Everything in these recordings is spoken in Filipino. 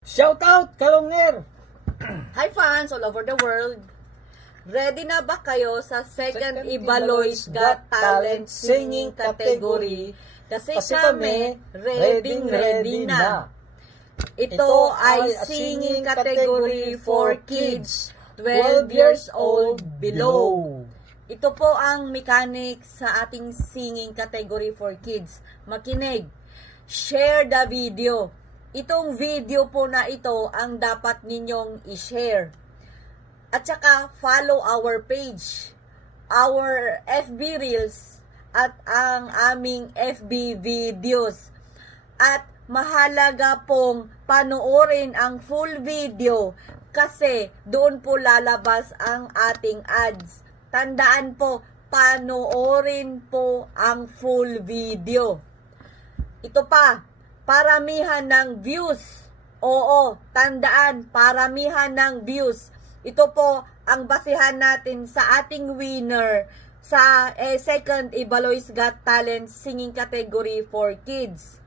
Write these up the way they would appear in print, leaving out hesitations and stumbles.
Shout out, Kalongner! Hi fans all over the world! Ready na ba kayo sa second Ibaloy's Got Talent singing category? Kasi kami, ready na. Ito ay singing category for kids 12 years old below. Ito po ang mechanics sa ating singing category for kids. Makinig, share the video. Itong video po na ito ang dapat ninyong i-share. At saka follow our page, our FB Reels, at ang aming FB videos. At mahalaga pong panoorin ang full video kasi doon po lalabas ang ating ads. Tandaan po, panoorin po ang full video. Ito pa, paramihan ng views. Oo, tandaan, paramihan ng views. Ito po ang basihan natin sa ating winner sa second Ibaloy's Got Talent singing category for kids.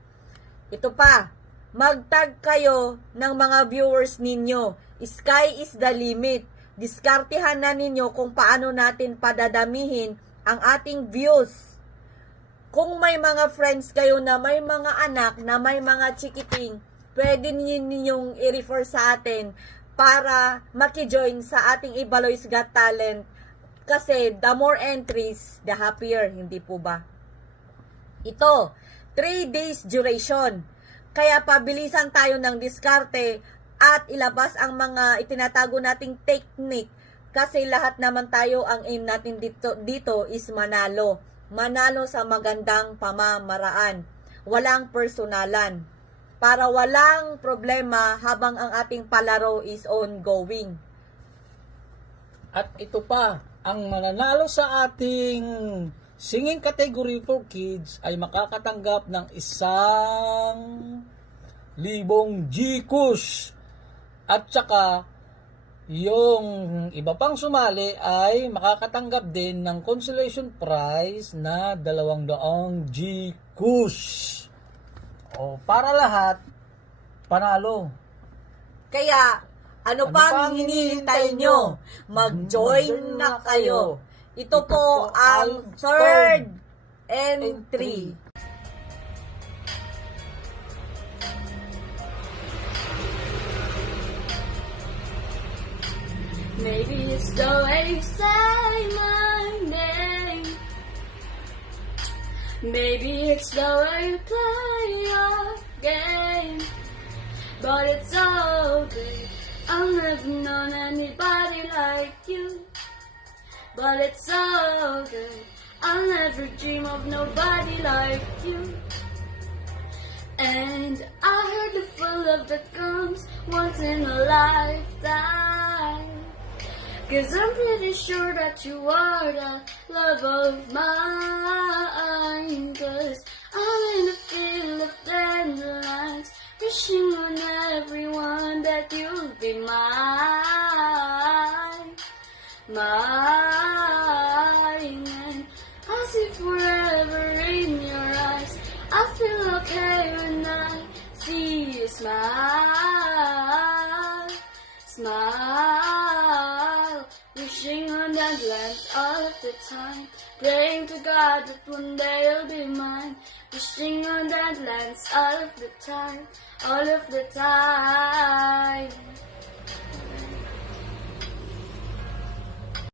Ito pa, magtag kayo ng mga viewers ninyo. Sky is the limit. Diskartihan na ninyo kung paano natin padadamihin ang ating views. Kung may mga friends kayo na may mga anak, na may mga chikiting, pwede ninyong i-refer sa atin para maki-join sa ating Ibaloy's Got Talent. Kasi the more entries, the happier, hindi po ba? Ito, 3 days duration. Kaya pabilisan tayo ng diskarte at ilabas ang mga itinatago nating technique. Kasi lahat naman tayo, ang aim natin dito is manalo. Manalo sa magandang pamamaraan. Walang personalan. Para walang problema habang ang ating palaro is ongoing. At ito pa, ang mananalo sa ating singing category for kids ay makakatanggap ng 1,000 Gcash. At saka, yung iba pang sumali ay makakatanggap din ng consolation prize na 200 Gcash. O, para lahat, panalo. Kaya, ano pang hinihintay nyo? Mag-join na kayo. Ito po ang third entry. Maybe it's the way you say my name. Maybe it's the way you play your game. But it's okay. I've never known anybody like you. But it's okay. I'll never dream of nobody like you. And I heard the full love that comes once in a lifetime. 'Cause I'm pretty sure that you are the love of mine. 'Cause I'm in a field of dandelions, wishing on everyone that you'll be mine. Mine. And I see forever in your eyes. I feel okay when I see you smile. Smile. Wishing on that glance all of the time. Praying to God that one day you'll be mine. Wishing on that glance all of the time. All of the time.